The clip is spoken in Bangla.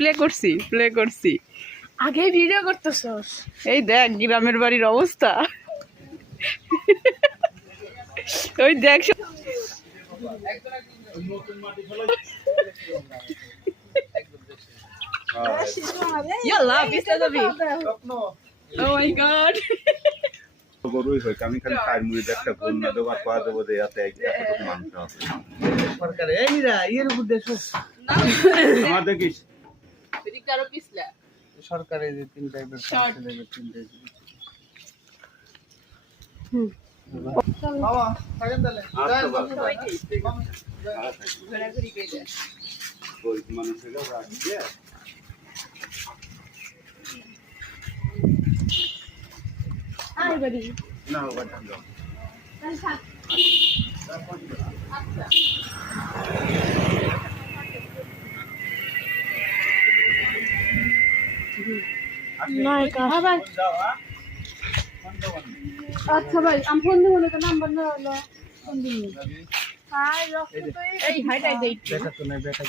প্লে করছি আগে ভিডিও করতেছস এই দেখ গ্রামের বাড়ির অবস্থা ওই দেখ ইয়াল্লা পিছলে যাবি ও মাই গড গরুই হয় আমি খালি খাই মুড়ি একটা গোল না দেবার পা দেবো দে এত মাংস আছে সরকার এই মিরা এর উপর দেশো আমার দেখিস এদিক আরো পিছলা সরকারের যে তিন টাইপের পাঁচটা তিন টাইপের বাবা থাকেন তাহলে সবাই ঠিক ঘোরাঘুরি করে দেয় গরিব মানুষেরা রাখছে আই বাড়ি না বাবা ঠান্ডা নাই কা ভাই আচ্ছা ভাই আমি ফোন দিব না নাম্বার না হলো ফোন দিব হাই রক্ত তো এই হাইটাই দেই বেটা তো নাই বেটা